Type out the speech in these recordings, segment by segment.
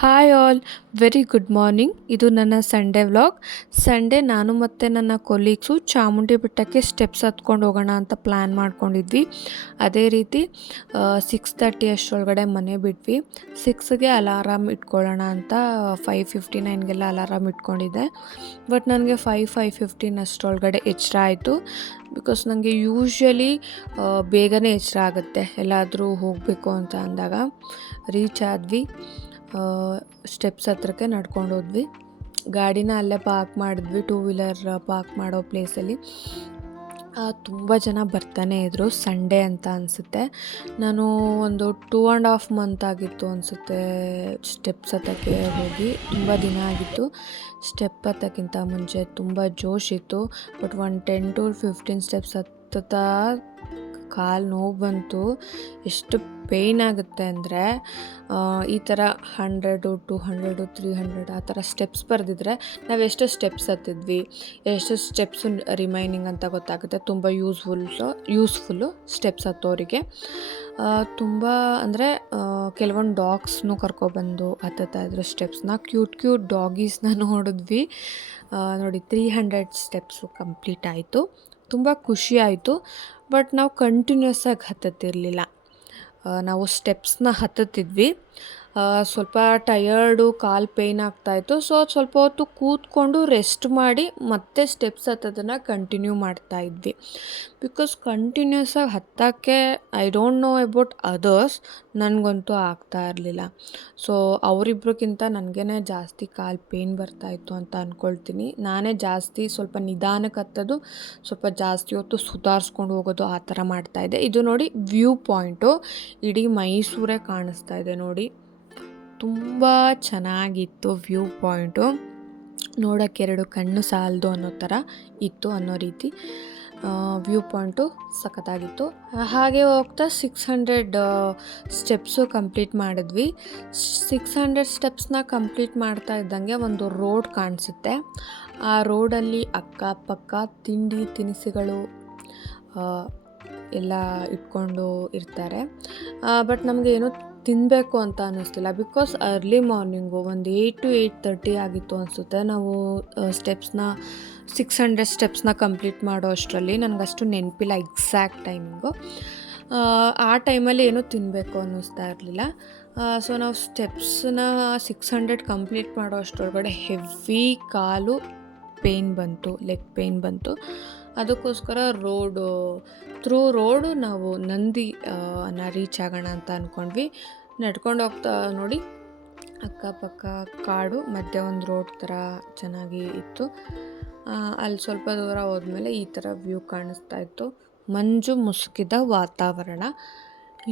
Hi all very good morning ಇದು ನನ್ನ Sunday vlog Sunday ನಾನು ಮತ್ತು ನನ್ನ ಕೊಲೀಗ್ಸು ಚಾಮುಂಡಿ ಬೆಟ್ಟಕ್ಕೆ ಸ್ಟೆಪ್ಸ್ ಹತ್ಕೊಂಡು ಹೋಗೋಣ ಅಂತ ಪ್ಲ್ಯಾನ್ ಮಾಡ್ಕೊಂಡಿದ್ವಿ. ಅದೇ ರೀತಿ ಸಿಕ್ಸ್ ತರ್ಟಿ ಅಷ್ಟರೊಳಗಡೆ ಮನೆ ಬಿಟ್ವಿ. ಸಿಕ್ಸ್ಗೆ ಅಲಾರಾಮ್ ಇಟ್ಕೊಳ್ಳೋಣ ಅಂತ ಫೈವ್ ಫಿಫ್ಟಿ ನೈನ್ಗೆಲ್ಲ ಅಲಾರಾಮ್ ಇಟ್ಕೊಂಡಿದ್ದೆ. ಬಟ್ ನನಗೆ ಫೈವ್ ಫೈವ್ ಫಿಫ್ಟೀನ್ ಅಷ್ಟರೊಳಗಡೆ ಎಚ್ಚರ ಆಯಿತು. ಬಿಕಾಸ್ ನನಗೆ ಯೂಶ್ವಲಿ ಬೇಗನೆ ಎಚ್ಚರ ಆಗುತ್ತೆ. ಎಲ್ಲಾದರೂ ಹೋಗಬೇಕು ಅಂತ ಅಂದಾಗ ರೀಚ್ ಆದ್ವಿ. ಸ್ಟೆಪ್ಸ್ ಹತ್ರಕ್ಕೆ ನಡ್ಕೊಂಡು ಹೋದ್ವಿ. ಗಾಡಿನ ಅಲ್ಲೇ ಪಾರ್ಕ್ ಮಾಡಿದ್ವಿ ಟೂ ವೀಲರ್ ಪಾರ್ಕ್ ಮಾಡೋ ಪ್ಲೇಸಲ್ಲಿ ತುಂಬ ಜನ ಬರ್ತಾನೆ ಇದ್ದರು ಸಂಡೇ ಅಂತ ಅನಿಸುತ್ತೆ. ನಾನು ಒಂದು ಟೂ ಆ್ಯಂಡ್ ಹಾಫ್ ಮಂತ್ ಆಗಿತ್ತು ಅನಿಸುತ್ತೆ ಸ್ಟೆಪ್ಸ್ ಹತ್ತಕ್ಕೆ ಹೋಗಿ. ತುಂಬ ದಿನ ಆಗಿತ್ತು. ಸ್ಟೆಪ್ ಹತ್ತಕ್ಕಿಂತ ಮುಂಚೆ ತುಂಬ ಜೋಶ್ ಇತ್ತು. But one ten to fifteen steps ಹತ್ತುತ್ತಾ ಕಾಲು ನೋವು ಬಂತು, ಎಷ್ಟು ಪೇಯ್ನ್ ಆಗುತ್ತೆ ಅಂದರೆ ಈ ಥರ hundred two hundred three hundred ಆ ಥರ ಸ್ಟೆಪ್ಸ್ ಬರೆದಿದ್ರೆ ನಾವು ಎಷ್ಟು ಸ್ಟೆಪ್ಸ್ ಹತ್ತಿದ್ವಿ. ಎಷ್ಟು ಸ್ಟೆಪ್ಸು ರಿಮೈನಿಂಗ್ ಅಂತ ಗೊತ್ತಾಗುತ್ತೆ. ತುಂಬ ಯೂಸ್ಫುಲ್ ಯೂಸ್ಫುಲ್ಲು ಸ್ಟೆಪ್ಸ್ ಹತ್ತೋರಿಗೆ. ತುಂಬ ಅಂದರೆ ಕೆಲವೊಂದು ಡಾಗ್ಸ್ನು ಕರ್ಕೊಬಂದು ಹತ್ತುತ್ತಾ ಇದ್ರು ಸ್ಟೆಪ್ಸ್ನ ಕ್ಯೂಟ್ ಕ್ಯೂಟ್ ಡಾಗೀಸ್ನ ನೋಡಿದ್ವಿ. ನೋಡಿ ತ್ರೀ ಹಂಡ್ರೆಡ್ ಸ್ಟೆಪ್ಸು ಕಂಪ್ಲೀಟ್ ಆಯಿತು. ತುಂಬ ಖುಷಿ ಆಯಿತು ಬಟ್ ನಾವು ಕಂಟಿನ್ಯೂಸ್ ಆಗಿ ಹತ್ತುತ್ತಿರಲಿಲ್ಲ. ನಾವು ಸ್ಟೆಪ್ಸ್ನ ಹತ್ತುತ್ತಿದ್ವಿ. ಸ್ವಲ್ಪ ಟಯರ್ಡು ಕಾಲು ಪೇಯ್ನ್ ಆಗ್ತಾಯಿತ್ತು ಸೊ ಸ್ವಲ್ಪ ಹೊತ್ತು ಕೂತ್ಕೊಂಡು ರೆಸ್ಟ್ ಮಾಡಿ ಮತ್ತೆ ಸ್ಟೆಪ್ಸ್ ಹತ್ತೋದನ್ನು ಕಂಟಿನ್ಯೂ ಮಾಡ್ತಾ ಇದ್ವಿ. ಬಿಕಾಸ್ ಕಂಟಿನ್ಯೂಸ್ ಆಗಿ ಹತ್ತಕ್ಕೆ I don't know about others ನನಗಂತೂ ಆಗ್ತಾ ಇರಲಿಲ್ಲ. ಸೊ ಅವರಿಬ್ರಿಗಿಂತ ನನಗೇ ಜಾಸ್ತಿ ಕಾಲು ಪೇಯ್ನ್ ಬರ್ತಾಯಿತ್ತು ಅಂತ ಅಂದ್ಕೊಳ್ತೀನಿ ನಾನೇ ಜಾಸ್ತಿ ಸ್ವಲ್ಪ ನಿಧಾನಕ್ಕೆ ಹತ್ತೋದು, ಸ್ವಲ್ಪ ಜಾಸ್ತಿ ಹೊತ್ತು ಸುಧಾರಿಸ್ಕೊಂಡು ಹೋಗೋದು ಆ ಥರ ಮಾಡ್ತಾಯಿದ್ದೆ ಇದು ನೋಡಿ ವ್ಯೂ ಪಾಯಿಂಟು ಇಡೀ ಮೈಸೂರೇ ಕಾಣಿಸ್ತಾ ಇದೆ ನೋಡಿ. ತುಂಬ ಚೆನ್ನಾಗಿತ್ತು ವ್ಯೂ ಪಾಯಿಂಟು. ನೋಡೋಕ್ಕೆ ಎರಡು ಕಣ್ಣು ಸಾಲದು ಅನ್ನೋ ಥರ ಇತ್ತು ಅನ್ನೋ ರೀತಿ. ವ್ಯೂ ಪಾಯಿಂಟು ಸಖತ್ತಾಗಿತ್ತು. ಹಾಗೆ ಹೋಗ್ತಾ ಸಿಕ್ಸ್ ಹಂಡ್ರೆಡ್ ಸ್ಟೆಪ್ಸು ಕಂಪ್ಲೀಟ್ ಮಾಡಿದ್ವಿ. ಸಿಕ್ಸ್ ಹಂಡ್ರೆಡ್ ಸ್ಟೆಪ್ಸ್ನ ಕಂಪ್ಲೀಟ್ ಮಾಡ್ತಾ ಇದ್ದಂಗೆ ಒಂದು ರೋಡ್ ಕಾಣಿಸುತ್ತೆ. ಆ ರೋಡಲ್ಲಿ ಅಕ್ಕಪಕ್ಕ ತಿಂಡಿ ತಿನಿಸುಗಳು ಎಲ್ಲ ಇಟ್ಕೊಂಡು ಇರ್ತಾರೆ. ಬಟ್ ನಮಗೆ ಏನೂ ತಿನ್ನಬೇಕು ಅಂತ ಅನ್ನಿಸ್ತಿಲ್ಲ. ಬಿಕಾಸ್ ಅರ್ಲಿ ಮಾರ್ನಿಂಗು ಒಂದು ಏಯ್ಟ್ ಟು ಏಯ್ಟ್ ತರ್ಟಿ ಆಗಿತ್ತು ಅನಿಸುತ್ತೆ. ನಾವು ಸ್ಟೆಪ್ಸ್ನ ಸಿಕ್ಸ್ ಹಂಡ್ರೆಡ್ ಸ್ಟೆಪ್ಸ್ನ ಕಂಪ್ಲೀಟ್ ಮಾಡೋ ಅಷ್ಟರಲ್ಲಿ ನನಗಷ್ಟು ನೆನಪಿಲ್ಲ ಎಕ್ಸಾಕ್ಟ್ ಟೈಮಿಂಗು ಆ ಟೈಮಲ್ಲಿ ಏನೂ ತಿನ್ನಬೇಕು ಅನ್ನಿಸ್ತಾ ಇರಲಿಲ್ಲ. ಸೊ ನಾವು ಸ್ಟೆಪ್ಸ್ನ ಸಿಕ್ಸ್ ಹಂಡ್ರೆಡ್ ಕಂಪ್ಲೀಟ್ ಮಾಡೋ ಅಷ್ಟರೊಳಗಡೆ ಹೆವಿ ಕಾಲು ಪೇಯ್ನ್ ಬಂತು ಲೆಗ್ ಪೇಯ್ನ್ ಬಂತು. ಅದಕ್ಕೋಸ್ಕರ ರೋಡು, ಥ್ರೂ ರೋಡು ನಾವು ನಂದಿ ಅನ್ನ ರೀಚ್ ಆಗೋಣ ಅಂತ ಅಂದ್ಕೊಂಡ್ವಿ ನಡ್ಕೊಂಡು ಹೋಗ್ತಾ ನೋಡಿ, ಅಕ್ಕಪಕ್ಕ ಕಾಡು ಮಧ್ಯೆ ಒಂದು ರೋಡ್ ಥರ ಚೆನ್ನಾಗಿ ಇತ್ತು. ಅಲ್ಲಿ ಸ್ವಲ್ಪ ದೂರ ಹೋದ್ಮೇಲೆ ಈ ಥರ ವ್ಯೂ ಕಾಣಿಸ್ತಾ ಇತ್ತು. ಮಂಜು ಮುಸುಕಿದ ವಾತಾವರಣ.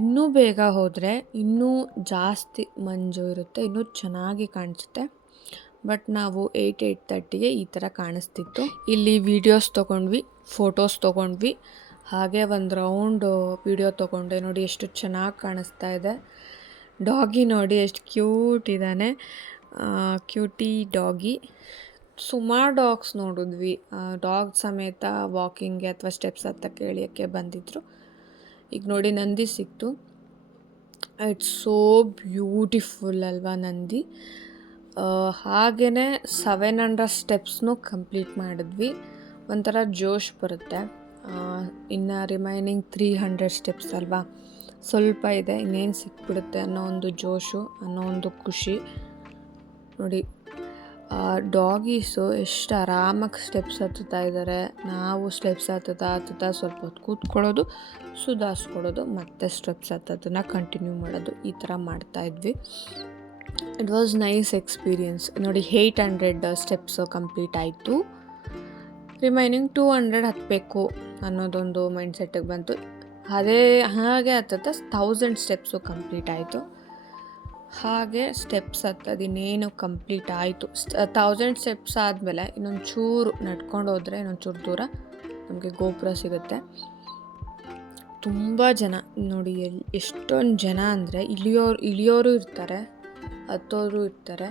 ಇನ್ನೂ ಬೇಗ ಹೋದರೆ ಇನ್ನೂ ಜಾಸ್ತಿ ಮಂಜು ಇರುತ್ತೆ, ಇನ್ನೂ ಚೆನ್ನಾಗಿ ಕಾಣಿಸುತ್ತೆ. ಬಟ್ ನಾವು ಏಯ್ಟ್ ಏಯ್ಟ್ ತರ್ಟಿಗೆ ಈ ಥರ ಕಾಣಿಸ್ತಿತ್ತು. ಇಲ್ಲಿ ವೀಡಿಯೋಸ್ ತೊಗೊಂಡ್ವಿ ಫೋಟೋಸ್ ತೊಗೊಂಡ್ವಿ. ಹಾಗೆ ಒಂದು ರೌಂಡ್ ವಿಡಿಯೋ ತೊಗೊಂಡೆ. ನೋಡಿ ಎಷ್ಟು ಚೆನ್ನಾಗಿ ಕಾಣಿಸ್ತಾ ಇದೆ. ಡಾಗಿ ನೋಡಿ ಎಷ್ಟು ಕ್ಯೂಟ್ ಇದ್ದಾನೆ ಕ್ಯೂಟಿ ಡಾಗಿ ಸುಮಾರು ಡಾಗ್ಸ್ ನೋಡಿದ್ವಿ. ಡಾಗ್ ಸಮೇತ ವಾಕಿಂಗ್ಗೆ ಅಥವಾ ಸ್ಟೆಪ್ಸ್ ಹತ್ತಕ್ಕೆ ಕೇಳಿಯೋಕ್ಕೆ ಬಂದಿದ್ದರು ಈಗ ನೋಡಿ ನಂದಿ ಸಿಕ್ತು. ಇಟ್ಸ್ ಸೋ ಬ್ಯೂಟಿಫುಲ್ ಅಲ್ವಾ ನಂದಿ. ಹಾಗೆಯೇ ಸೆವೆನ್ ಹಂಡ್ರೆಡ್ ಸ್ಟೆಪ್ಸ್ನೂ ಕಂಪ್ಲೀಟ್ ಮಾಡಿದ್ವಿ. ಒಂಥರ ಜೋಶ್ ಬರುತ್ತೆ. ಇನ್ನು ರಿಮೈನಿಂಗ್ ತ್ರೀ ಹಂಡ್ರೆಡ್ ಸ್ಟೆಪ್ಸ್ ಅಲ್ವಾ? ಸ್ವಲ್ಪ ಇದೆ, ಇನ್ನೇನು ಸಿಕ್ಬಿಡುತ್ತೆ ಅನ್ನೋ ಒಂದು ಜೋಶು, ಅನ್ನೋ ಒಂದು ಖುಷಿ. ನೋಡಿ ಡಾಗೀಸು ಎಷ್ಟು ಆರಾಮಾಗಿ ಸ್ಟೆಪ್ಸ್ ಹತ್ತುತ್ತಾ ಇದ್ದಾರೆ ನಾವು ಸ್ಟೆಪ್ಸ್ ಹತ್ತುತ್ತಾ ಹತ್ತುತ್ತಾ ಸ್ವಲ್ಪ ಹೊತ್ತು ಕೂತ್ಕೊಳ್ಳೋದು, ಸುಧಾರಿಸ್ಕೊಳ್ಳೋದು, ಮತ್ತೆ ಸ್ಟೆಪ್ಸ್ ಹತ್ತೋದನ್ನು ಕಂಟಿನ್ಯೂ ಮಾಡೋದು ಈ ಥರ ಮಾಡ್ತಾಯಿದ್ವಿ ಇಟ್ ವಾಸ್ ನೈಸ್ ಎಕ್ಸ್ಪೀರಿಯನ್ಸ್ ನೋಡಿ ಏಯ್ಟ್ ಹಂಡ್ರೆಡ್ ಸ್ಟೆಪ್ಸು ಕಂಪ್ಲೀಟ್ ಆಯಿತು. ರಿಮೈನಿಂಗ್ ಟೂ ಹಂಡ್ರೆಡ್ ಹತ್ತಬೇಕು ಅನ್ನೋದೊಂದು ಮೈಂಡ್ ಸೆಟ್ಟಿಗೆ ಬಂತು. ಅದೇ, ಹಾಗೆ ಹತ್ತತ್ತ ಥೌಸಂಡ್ ಸ್ಟೆಪ್ಸು ಕಂಪ್ಲೀಟ್ ಆಯಿತು. ಹಾಗೆ ಸ್ಟೆಪ್ಸ್ ಹತ್ತೋದು ಇನ್ನೇನು ಕಂಪ್ಲೀಟ್ ಆಯಿತು. ಥೌಸಂಡ್ ಸ್ಟೆಪ್ಸ್ ಆದಮೇಲೆ ಇನ್ನೊಂದು ಚೂರು ನಡ್ಕೊಂಡು ಹೋದರೆ ಇನ್ನೊಂದು ಚೂರು ದೂರ ನಮಗೆ ಗೋಪುರ ಸಿಗುತ್ತೆ. ತುಂಬ ಜನ ನೋಡಿ ಎಲ್ಲಿ ಎಷ್ಟೊಂದು ಜನ ಅಂದರೆ ಇಳಿಯೋರು ಇಳಿಯೋರು ಇರ್ತಾರೆ. ಹತ್ತೋರು ಇರ್ತಾರೆ.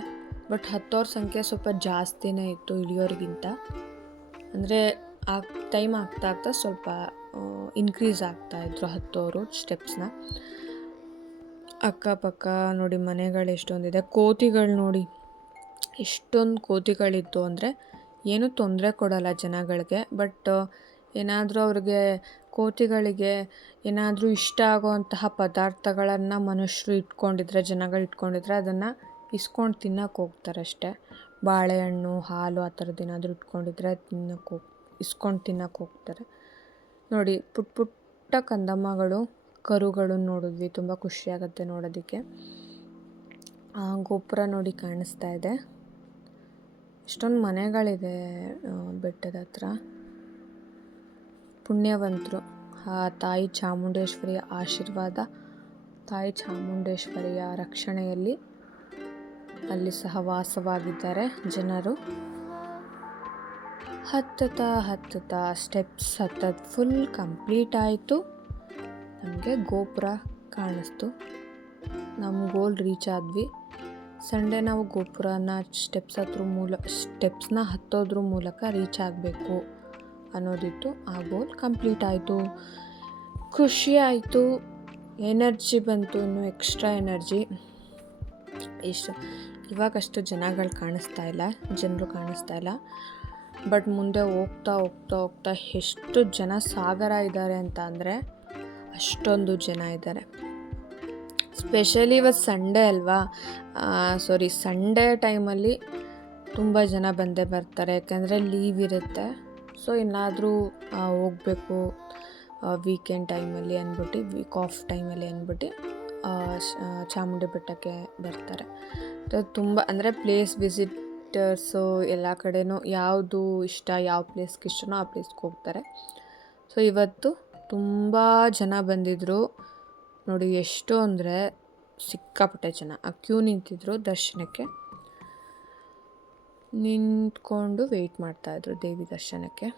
ಬಟ್ ಹತ್ತೋರ ಸಂಖ್ಯೆ ಸ್ವಲ್ಪ ಜಾಸ್ತಿನೇ ಇತ್ತು ಇಳಿಯೋರಿಗಿಂತ. ಅಂದರೆ ಆ ಟೈಮ್ ಆಗ್ತಾ ಆಗ್ತಾ ಸ್ವಲ್ಪ ಇನ್ಕ್ರೀಸ್ ಆಗ್ತಾಯಿದ್ರು ಹತ್ತೋರು ಸ್ಟೆಪ್ಸ್ನ ಅಕ್ಕಪಕ್ಕ ನೋಡಿ ಮನೆಗಳು ಎಷ್ಟೊಂದಿದೆ. ಕೋತಿಗಳು ನೋಡಿ, ಎಷ್ಟೊಂದು ಕೋತಿಗಳಿತ್ತು ಅಂದರೆ ಏನೂ ತೊಂದರೆ ಕೊಡಲ್ಲ ಜನಗಳಿಗೆ. ಬಟ್ ಏನಾದರೂ ಅವ್ರಿಗೆ ಕೋತಿಗಳಿಗೆ ಏನಾದರೂ ಇಷ್ಟ ಆಗುವಂತಹ ಪದಾರ್ಥಗಳನ್ನು ಮನುಷ್ಯರು ಇಟ್ಕೊಂಡಿದ್ರೆ, ಜನಗಳು ಇಟ್ಕೊಂಡಿದ್ರೆ ಅದನ್ನು ಇಸ್ಕೊಂಡು ತಿನ್ನಕ್ಕೆ ಹೋಗ್ತಾರೆ ಅಷ್ಟೇ. ಬಾಳೆಹಣ್ಣು, ಹಾಲು ಆ ಥರದ್ದು ಏನಾದರೂ ಇಟ್ಕೊಂಡಿದ್ರೆ ತಿನ್ನಕ್ಕೆ ಹೋಗಿ, ಇಸ್ಕೊಂಡು ತಿನ್ನಕ್ಕೆ ಹೋಗ್ತಾರೆ. ನೋಡಿ ಪುಟ್ಟ ಪುಟ್ಟ ಕಂದಮ್ಮಗಳು ಕರುಗಳನ್ನು ನೋಡಿದ್ವಿ. ತುಂಬ ಖುಷಿಯಾಗತ್ತೆ ನೋಡೋದಕ್ಕೆ. ಗೋಪುರ ನೋಡಿ ಕಾಣಿಸ್ತಾ ಇದೆ. ಇಷ್ಟೊಂದು ಮನೆಗಳಿದೆ ಬೆಟ್ಟದ ಹತ್ರ. ಪುಣ್ಯವಂತರು. ಆ ತಾಯಿ ಚಾಮುಂಡೇಶ್ವರಿಯ ಆಶೀರ್ವಾದ, ತಾಯಿ ಚಾಮುಂಡೇಶ್ವರಿಯ ರಕ್ಷಣೆಯಲ್ಲಿ ಅಲ್ಲಿ ಸಹ ವಾಸವಾಗಿದ್ದಾರೆ ಜನರು. ಹತ್ತುತ್ತಾ ಹತ್ತುತ್ತಾ ಸ್ಟೆಪ್ಸ್ ಹತ್ತದ ಫುಲ್ ಕಂಪ್ಲೀಟ್ ಆಯಿತು. ನಮಗೆ ಗೋಪುರ ಕಾಣಿಸ್ತು. ನಮ್ಮ ಗೋಲ್ ರೀಚ್ ಆದ್ವಿ. ಸಂಡೇ ನಾವು ಗೋಪುರನ ಸ್ಟೆಪ್ಸ್ ಹತ್ರ ಮೂಲ ಸ್ಟೆಪ್ಸ್ನ ಹತ್ತೋದ್ರ ಮೂಲಕ ರೀಚ್ ಆಗಬೇಕು. ಅನ್ನೋದಿತ್ತು. ಆ ಗೋಲ್ ಕಂಪ್ಲೀಟ್ ಆಯಿತು. ಖುಷಿ ಆಯಿತು. ಎನರ್ಜಿ ಬಂತು, ಇನ್ನೂ ಎಕ್ಸ್ಟ್ರಾ ಎನರ್ಜಿ. ಇಷ್ಟು. ಇವಾಗಷ್ಟು ಜನಗಳು ಕಾಣಿಸ್ತಾ ಇಲ್ಲ, ಜನರು ಕಾಣಿಸ್ತಾ ಇಲ್ಲ. ಬಟ್ ಮುಂದೆ ಹೋಗ್ತಾ ಹೋಗ್ತಾ ಹೋಗ್ತಾ ಎಷ್ಟು ಜನ ಸಾಗರ ಇದ್ದಾರೆ ಅಂತ ಅಂದರೆ ಅಷ್ಟೊಂದು ಜನ ಇದ್ದಾರೆ. ಸ್ಪೆಷಲಿ ಇವತ್ತು ಸಂಡೇ ಅಲ್ವಾ? ಸಾರಿ ಸಂಡೇ ಟೈಮಲ್ಲಿ ತುಂಬ ಜನ ಬಂದೇ ಬರ್ತಾರೆ. ಯಾಕೆಂದರೆ ಲೀವ್ ಇರುತ್ತೆ. ಸೊ ಏನಾದರೂ ಹೋಗಬೇಕು ವೀಕೆಂಡ್ ಟೈಮಲ್ಲಿ ಅಂದ್ಬಿಟ್ಟು ವೀಕ್ ಆಫ್ ಟೈಮಲ್ಲಿ ಅಂದ್ಬಿಟ್ಟು ಚಾಮುಂಡಿ ಬೆಟ್ಟಕ್ಕೆ ಬರ್ತಾರೆ. ತುಂಬ, ಅಂದರೆ ಪ್ಲೇಸ್ ವಿಸಿಟರ್ಸು ಎಲ್ಲ ಕಡೆನೂ ಯಾವುದು ಇಷ್ಟ, ಯಾವ ಪ್ಲೇಸ್ಗೆ ಇಷ್ಟನೋ ಆ ಪ್ಲೇಸ್ಗೆ ಹೋಗ್ತಾರೆ. ಸೊ ಇವತ್ತು ತುಂಬ ಜನ ಬಂದಿದ್ದರು ನೋಡಿ, ಎಷ್ಟು ಅಂದರೆ ಸಿಕ್ಕಾಪಟ್ಟೆ ಜನ. ಆ ಕ್ಯೂ ನಿಂತಿದ್ರು ದರ್ಶನಕ್ಕೆ. ನಿಂತ್ಕೊಂಡು ವೆಯ್ಟ್ ಮಾಡ್ತಾಯಿದ್ರು ದೇವಿ ದರ್ಶನಕ್ಕೆ.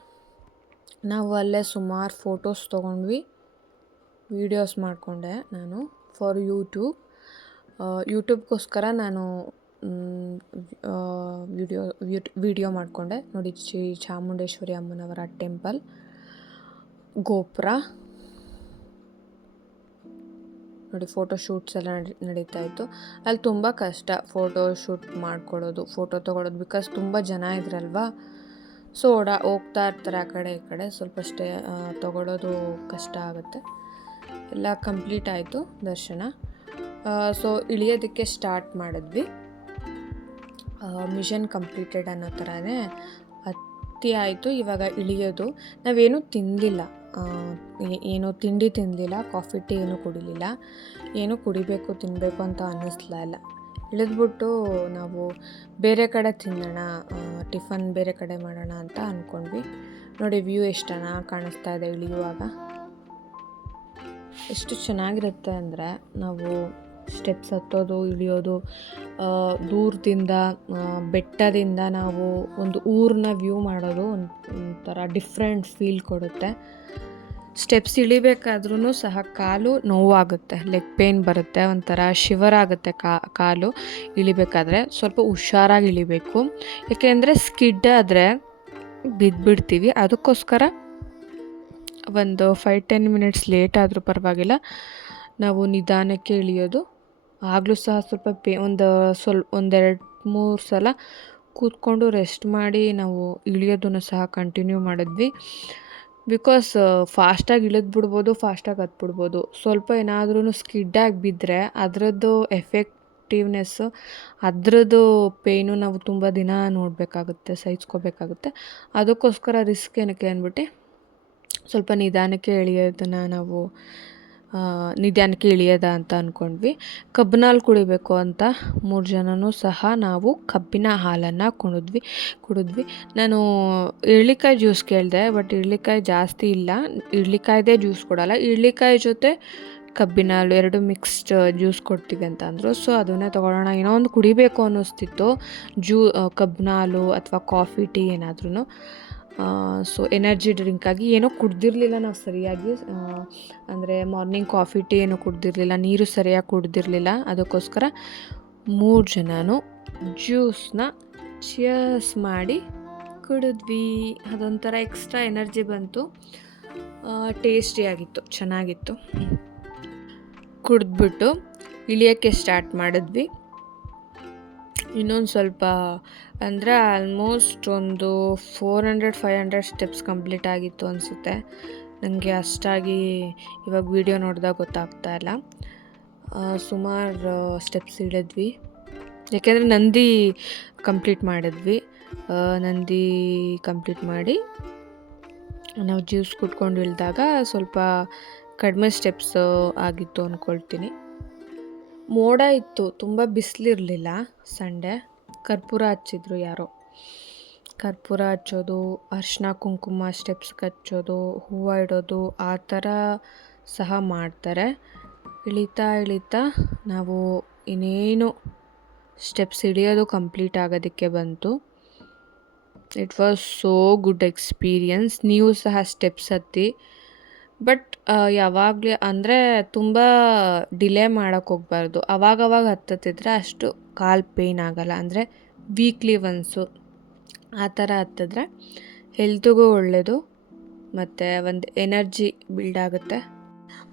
ನಾವು ಅಲ್ಲೇ ಸುಮಾರು ಫೋಟೋಸ್ ತೊಗೊಂಡ್ವಿ ವೀಡಿಯೋಸ್ ಮಾಡಿಕೊಂಡೆ ನಾನು ಫಾರ್ ಯೂಟ್ಯೂಬ್ ಯೂಟ್ಯೂಬ್ಗೋಸ್ಕರ ನಾನು ವಿಡಿಯೋ ವಿಡಿಯೋ ಮಾಡಿಕೊಂಡೆ. ನೋಡಿ ಶ್ರೀ ಚಾಮುಂಡೇಶ್ವರಿ ಅಮ್ಮನವರ ಟೆಂಪಲ್ ಗೋಪುರ. ನೋಡಿ ಫೋಟೋ ಶೂಟ್ಸ್ ಎಲ್ಲ ನಡಿ, ನಡೀತಾ ಇತ್ತು. ಅಲ್ಲಿ ತುಂಬ ಕಷ್ಟ ಫೋಟೋ ಶೂಟ್ ಮಾಡ್ಕೊಳ್ಳೋದು ಫೋಟೋ ತೊಗೊಳೋದು ಬಿಕಾಸ್ ತುಂಬ ಜನ ಇದ್ರಲ್ವಾ? ಸೊ ಓಡಾ, ಹೋಗ್ತಾ ಇರ್ತಾರೆ ಆ ಕಡೆ ಈ ಕಡೆ. ಸ್ವಲ್ಪ ಸ್ಟೇ ತೊಗೊಳೋದು ಕಷ್ಟ ಆಗುತ್ತೆ. ಎಲ್ಲ ಕಂಪ್ಲೀಟ್ ಆಯಿತು ದರ್ಶನ. ಸೊ ಇಳಿಯೋದಕ್ಕೆ ಸ್ಟಾರ್ಟ್ ಮಾಡಿದ್ವಿ. ಮಿಷನ್ ಕಂಪ್ಲೀಟೆಡ್ ಅನ್ನೋ ಥರನೇ ಹತ್ತಿ ಆಯಿತು ಇವಾಗ ಇಳಿಯೋದು. ನಾವೇನೂ ತಿನ್ನಲಿಲ್ಲ ಏನೋ ತಿಂಡಿ ತಿನ್ನಲಿಲ್ಲ ಕಾಫಿ ಟೀ ಏನೂ ಕುಡಿಲಿಲ್ಲ. ಏನೂ ಕುಡಿಬೇಕು ತಿನ್ನಬೇಕು ಅಂತ ಅನ್ನಿಸ್ಲಾ ಇಲ್ಲ. ಇಳಿದ್ಬಿಟ್ಟು ನಾವು ಬೇರೆ ಕಡೆ ತಿನ್ನೋಣ ಟಿಫನ್ ಬೇರೆ ಕಡೆ ಮಾಡೋಣ ಅಂತ ಅಂದ್ಕೊಂಡ್ವಿ ನೋಡಿ, ವ್ಯೂ ಎಷ್ಟನ ಕಾಣಿಸ್ತಾ ಇದೆ ಇಳಿಯುವಾಗ. ಎಷ್ಟು ಚೆನ್ನಾಗಿರುತ್ತೆ ಅಂದರೆ ನಾವು ಸ್ಟೆಪ್ಸ್ ಹತ್ತೋದು, ಇಳಿಯೋದು ದೂರದಿಂದ ಬೆಟ್ಟದಿಂದ ನಾವು ಒಂದು ಊರನ್ನ ವ್ಯೂ ಮಾಡೋದು ಒಂಥರ ಡಿಫ್ರೆಂಟ್ ಫೀಲ್ ಕೊಡುತ್ತೆ. ಸ್ಟೆಪ್ಸ್ ಇಳಿಬೇಕಾದ್ರೂ ಸಹ ಕಾಲು ನೋವಾಗುತ್ತೆ, ಲೆಗ್ ಪೇನ್ ಬರುತ್ತೆ, ಒಂಥರ ಶಿವರ್ ಆಗುತ್ತೆ ಕಾ, ಕಾಲು ಇಳಿಬೇಕಾದ್ರೆ ಸ್ವಲ್ಪ ಹುಷಾರಾಗಿ ಇಳಿಬೇಕು. ಯಾಕೆಂದರೆ ಸ್ಕಿಡ್ ಆದರೆ ಬಿದ್ದುಬಿಡ್ತೀವಿ ಅದಕ್ಕೋಸ್ಕರ ಒಂದು ಫೈವ್ ಟೆನ್ ಮಿನಿಟ್ಸ್ ಲೇಟ್ ಆದರೂ ಪರವಾಗಿಲ್ಲ, ನಾವು ನಿಧಾನಕ್ಕೆ ಇಳಿಯೋದು. ಆಗಲೂ ಸಹ ಸ್ವಲ್ಪ ಪೇ, ಒಂದು ಸ್ವಲ್ಪ, ಒಂದೆರಡು, ಮೂರು ಸಲ ಕೂತ್ಕೊಂಡು ರೆಸ್ಟ್ ಮಾಡಿ ನಾವು ಇಳಿಯೋದನ್ನು ಸಹ ಕಂಟಿನ್ಯೂ ಮಾಡಿದ್ವಿ. ಬಿಕಾಸ್ ಫಾಸ್ಟಾಗಿ ಇಳಿದ್ಬಿಡ್ಬೋದು ಫಾಸ್ಟಾಗಿ ಹತ್ಬಿಡ್ಬೋದು. ಸ್ವಲ್ಪ ಏನಾದ್ರೂ ಸ್ಕಿಡ್ಡಾಗಿ ಬಿದ್ದರೆ ಅದರದ್ದು ಎಫೆಕ್ಟಿವ್ನೆಸ್ ಅದರದ್ದು ಪೇಯ್ನು ನಾವು ತುಂಬ ದಿನ ನೋಡಬೇಕಾಗುತ್ತೆ ಸಹಿಸ್ಕೋಬೇಕಾಗುತ್ತೆ ಅದಕ್ಕೋಸ್ಕರ ರಿಸ್ಕ್ ಏನಕ್ಕೆ ಅಂದ್ಬಿಟ್ಟು ಸ್ವಲ್ಪ ನಿಧಾನಕ್ಕೆ ಎಳೆಯೋದನ್ನು ನಾವು ನಿಧಾನಕ್ಕೆ ಇಳಿಯೋದ ಅಂತ ಅಂದ್ಕೊಂಡ್ವಿ ಕಬ್ಬಿನಾಲ್ ಕುಡಿಬೇಕು ಅಂತ ಮೂರು ಜನನೂ ಸಹ ನಾವು ಕಬ್ಬಿನ ಹಾಲನ್ನು ಕುಡಿದ್ವಿ ಕುಡಿದ್ವಿ. ನಾನು ಇರ್ಲಿಕಾಯಿ ಜ್ಯೂಸ್ ಕೇಳಿದೆ ಬಟ್ ಇರ್ಲಿಕಾಯಿ ಜಾಸ್ತಿ ಇಲ್ಲ. ಇಳ್ಳಿಕಾಯ್ದೇ ಜ್ಯೂಸ್ ಕೊಡಲ್ಲ. ಇರ್ಲಿಕಾಯಿ ಜೊತೆ ಕಬ್ಬಿನ ಹಾಲು ಎರಡು ಮಿಕ್ಸ್ಡ್ ಜ್ಯೂಸ್ ಕೊಡ್ತೀವಿ ಅಂತ ಅಂದರು. ಸೊ ಅದನ್ನೇ ತೊಗೊಳ್ಳೋಣ. ಏನೋ ಒಂದು ಕುಡಿಬೇಕು ಅನ್ನಿಸ್ತಿತ್ತು. ಜ್ಯೂ ಕಬ್ಬಿನ ಹಾಲು ಅಥವಾ ಕಾಫಿ, ಟೀ ಏನಾದ್ರೂ ಸೊ ಎನರ್ಜಿ ಡ್ರಿಂಕಾಗಿ ಏನೋ ಕುಡ್ದಿರಲಿಲ್ಲ ನಾವು ಸರಿಯಾಗಿ ಅಂದರೆ ಮಾರ್ನಿಂಗ್ ಕಾಫಿ ಟೀ ಏನೂ ಕುಡ್ದಿರಲಿಲ್ಲ, ನೀರು ಸರಿಯಾಗಿ ಕುಡ್ದಿರಲಿಲ್ಲ. ಅದಕ್ಕೋಸ್ಕರ ಮೂರು ಜನನು ಜ್ಯೂಸ್ನ ಚಿಯರ್ಸ್ ಮಾಡಿ ಕುಡಿದ್ವಿ. ಅದೊಂಥರ ಎಕ್ಸ್ಟ್ರಾ ಎನರ್ಜಿ ಬಂತು. ಟೇಸ್ಟಿಯಾಗಿತ್ತು ಚೆನ್ನಾಗಿತ್ತು. ಕುಡಿದ್ಬಿಟ್ಟು ಇಳಿಯೋಕ್ಕೆ ಸ್ಟಾರ್ಟ್ ಮಾಡಿದ್ವಿ. ಇನ್ನೊಂದು ಸ್ವಲ್ಪ ಅಂದರೆ ಆಲ್ಮೋಸ್ಟ್ ಒಂದು four hundred five hundred steps complete ಆಗಿತ್ತು ಅನಿಸುತ್ತೆ. ನನಗೆ ಅಷ್ಟಾಗಿ ಇವಾಗ ವಿಡಿಯೋ ನೋಡಿದಾಗ ಗೊತ್ತಾಗ್ತಾ ಇಲ್ಲ. ಸುಮಾರು ಸ್ಟೆಪ್ಸ್ ಇಳಿದ್ವಿ ಯಾಕೆಂದರೆ ನಂದಿ ಕಂಪ್ಲೀಟ್ ಮಾಡಿದ್ವಿ. ನಂದಿ ಕಂಪ್ಲೀಟ್ ಮಾಡಿ ನಾವು ಜ್ಯೂಸ್ ಕುಟ್ಕೊಂಡು ಇಳಿದಾಗ ಸ್ವಲ್ಪ ಕಡಿಮೆ ಸ್ಟೆಪ್ಸ್ ಆಗಿತ್ತು ಅಂದ್ಕೊಳ್ತೀನಿ ಮೋಡ ಇತ್ತು, ತುಂಬ ಬಿಸಿಲಿರಲಿಲ್ಲ. ಸಂಡೆ ಕರ್ಪೂರ ಹಚ್ಚಿದ್ರು ಯಾರೋ. ಕರ್ಪೂರ ಹಚ್ಚೋದು ಅರಿಶಿನ ಕುಂಕುಮ ಸ್ಟೆಪ್ಸ್ ಹಚ್ಚೋದು, ಹೂವು ಇಡೋದು, ಆ ಥರ ಸಹ ಮಾಡ್ತಾರೆ. ಇಳಿತಾ ಇಳಿತಾ ನಾವು ಇನ್ನೇನು ಸ್ಟೆಪ್ಸ್ ಇಳಿಯೋದು ಕಂಪ್ಲೀಟ್ ಆಗೋದಕ್ಕೆ ಬಂತು. It was so good experience ನೀವು ಸಹ ಸ್ಟೆಪ್ಸ್ ಹತ್ತಿ. ಬಟ್ ಯಾವಾಗಲೇ ಅಂದರೆ ತುಂಬ ಡಿಲೇ ಮಾಡೋಕ್ಕೆ ಹೋಗ್ಬಾರ್ದು. ಅವಾಗವಾಗ ಹತ್ತತ್ತಿದ್ರೆ ಅಷ್ಟು ಕಾಲು ಪೇಯ್ನ್ ಆಗಲ್ಲ. ಅಂದರೆ ವೀಕ್ಲಿ ಒನ್ಸು ಆ ಥರ ಹತ್ತಿದ್ರೆ ಹೆಲ್ತಿಗೂ ಒಳ್ಳೆಯದು ಮತ್ತು ಒಂದು ಎನರ್ಜಿ ಬಿಲ್ಡ್ ಆಗುತ್ತೆ.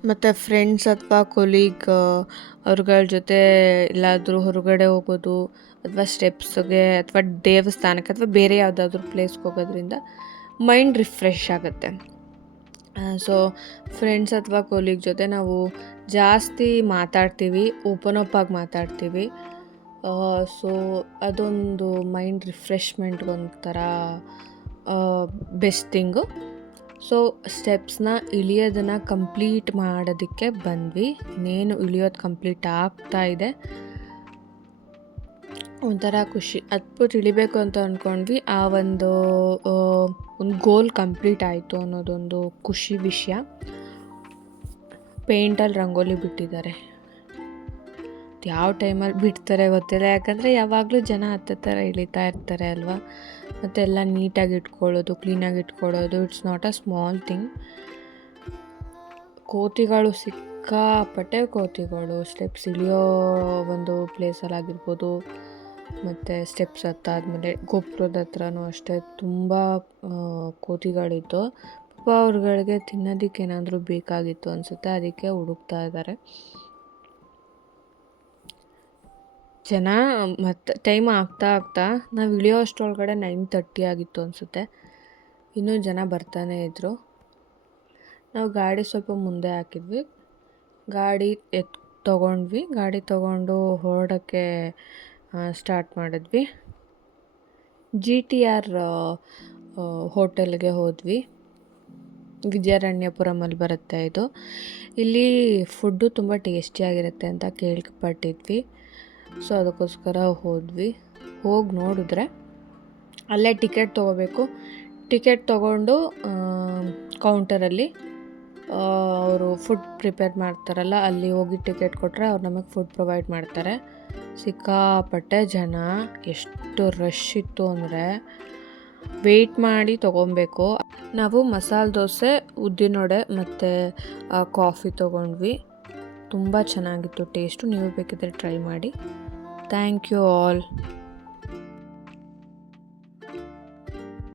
ಮತ್ತು ಫ್ರೆಂಡ್ಸ್ ಅಥವಾ ಕೊಲೀಗ್ ಅವ್ರಗಳ ಜೊತೆ ಎಲ್ಲಾದರೂ ಹೊರಗಡೆ ಹೋಗೋದು, ಅಥವಾ ಸ್ಟೆಪ್ಸ್ಗೆ ಅಥವಾ ದೇವಸ್ಥಾನಕ್ಕೆ, ಅಥವಾ ಬೇರೆ ಯಾವುದಾದ್ರೂ ಪ್ಲೇಸ್ಗೆ ಹೋಗೋದ್ರಿಂದ ಮೈಂಡ್ ರಿಫ್ರೆಶ್ ಆಗುತ್ತೆ. ಸೊ ಫ್ರೆಂಡ್ಸ್ ಅಥವಾ ಕೊಲೀಗ್ ಜೊತೆ ನಾವು ಜಾಸ್ತಿ ಮಾತಾಡ್ತೀವಿ ಓಪನ್ ಅಪ್ ಆಗಿ ಮಾತಾಡ್ತೀವಿ ಸೊ ಅದೊಂದು ಮೈಂಡ್ ರಿಫ್ರೆಶ್ಮೆಂಟ್ಗೊಂಥರ ಬೆಸ್ಟ್ ಥಿಂಗು ಸೊ ಸ್ಟೆಪ್ಸ್ನ ಇಳಿಯೋದನ್ನು ಕಂಪ್ಲೀಟ್ ಮಾಡೋದಕ್ಕೆ ಬಂದ್ವಿ. ಇನ್ನೇನು ಇಳಿಯೋದು ಕಂಪ್ಲೀಟ್ ಆಗ್ತಾ ಇದೆ. ಒಂಥರ ಖುಷಿ ಹತ್ಬಿಟ್ಟು ಇಳಿಬೇಕು ಅಂತ ಅಂದ್ಕೊಂಡ್ವಿ ಆ ಒಂದು ಒಂದು ಗೋಲ್ ಕಂಪ್ಲೀಟ್ ಆಯಿತು ಅನ್ನೋದೊಂದು ಖುಷಿ ವಿಷಯ. ಪೇಂಟಲ್ಲಿ ರಂಗೋಲಿ ಬಿಟ್ಟಿದ್ದಾರೆ. ಯಾವ ಟೈಮಲ್ಲಿ ಬಿಡ್ತಾರೆ ಗೊತ್ತಿಲ್ಲ. ಯಾಕಂದರೆ ಯಾವಾಗಲೂ ಜನ ಹತ್ತಿರ ಇಳಿತಾ ಇರ್ತಾರೆ ಅಲ್ವಾ? ಮತ್ತು ಎಲ್ಲ ನೀಟಾಗಿ ಇಟ್ಕೊಳ್ಳೋದು ಕ್ಲೀನಾಗಿ ಇಟ್ಕೊಳ್ಳೋದು it's not a small thing ಕೋತಿಗಳು ಸಿಕ್ಕಾಪಟ್ಟೆ ಕೋತಿಗಳು ಸ್ಟೆಪ್ಸ್ ಇಳಿಯೋ ಒಂದು ಪ್ಲೇಸಲ್ಲಾಗಿರ್ಬೋದು ಮತ್ತು ಸ್ಟೆಪ್ಸ್ ಹತ್ತಾದಮೇಲೆ ಗೋಪುರದ ಹತ್ರನೂ ಅಷ್ಟೇ ತುಂಬ ಕೋತಿಗಳಿತ್ತು ಪಾಪ ಅವ್ರುಗಳಿಗೆ ತಿನ್ನೋದಕ್ಕೆ ಏನಾದರೂ ಬೇಕಾಗಿತ್ತು ಅನಿಸುತ್ತೆ, ಅದಕ್ಕೆ ಹುಡುಕ್ತಾ ಇದ್ದಾರೆ ಜನ ಮತ್ತು ಟೈಮ್ ಆಗ್ತಾ ಆಗ್ತಾ ನಾವು ಇಳಿಯೋ ಅಷ್ಟರೊಳಗಡೆ ನೈನ್ ತರ್ಟಿ ಆಗಿತ್ತು ಅನಿಸುತ್ತೆ. ಇನ್ನೂ ಜನ ಬರ್ತಾನೆ ಇದ್ದರು ನಾವು ಗಾಡಿ ಸ್ವಲ್ಪ ಮುಂದೆ ಹಾಕಿದ್ವಿ. ಗಾಡಿ ಎತ್, ತೊಗೊಂಡ್ವಿ. ಗಾಡಿ ತೊಗೊಂಡು ಹೊರಡೋಕ್ಕೆ ಸ್ಟಾರ್ಟ್ ಮಾಡಿದ್ವಿ. ಜಿ ಟಿ ಆರ್ ಹೋಟೆಲ್ಗೆ ಹೋದ್ವಿ. ವಿಜಯಾರಣ್ಯಪುರಮಲ್ಲಿ ಬರುತ್ತೆ ಇದು. ಇಲ್ಲಿ ಫುಡ್ಡು ತುಂಬ ಟೇಸ್ಟಿಯಾಗಿರುತ್ತೆ ಅಂತ ಕೇಳ್ಪಟ್ಟಿದ್ವಿ. ಸೊ, ಅದಕ್ಕೋಸ್ಕರ ಹೋದ್ವಿ. ಹೋಗಿ ನೋಡಿದ್ರೆ ಅಲ್ಲೇ ಟಿಕೆಟ್ ತೊಗೋಬೇಕು. ಟಿಕೆಟ್ ತೊಗೊಂಡು ಕೌಂಟರಲ್ಲಿ ಅವರು ಫುಡ್ ಪ್ರಿಪೇರ್ ಮಾಡ್ತಾರಲ್ಲ, ಅಲ್ಲಿ ಹೋಗಿ ಟಿಕೆಟ್ ಕೊಟ್ಟರೆ ಅವ್ರು ನಮಗೆ ಫುಡ್ ಪ್ರೊವೈಡ್ ಮಾಡ್ತಾರೆ. ಸಿಕ್ಕಾಪಟ್ಟೆ ಜನ, ಎಷ್ಟು ರಶ್ ಇತ್ತು ಅಂದರೆ ವೆಯ್ಟ್ ಮಾಡಿ ತೊಗೊಬೇಕು. ನಾವು ಮಸಾಲೆ ದೋಸೆ ಉದ್ದಿನೊಡೆ ಮತ್ತು ಕಾಫಿ ತೊಗೊಂಡ್ವಿ. ತುಂಬ ಚೆನ್ನಾಗಿತ್ತು ಟೇಸ್ಟು ನೀವು ಬೇಕಿದ್ರೆ ಟ್ರೈ ಮಾಡಿ. Thank you all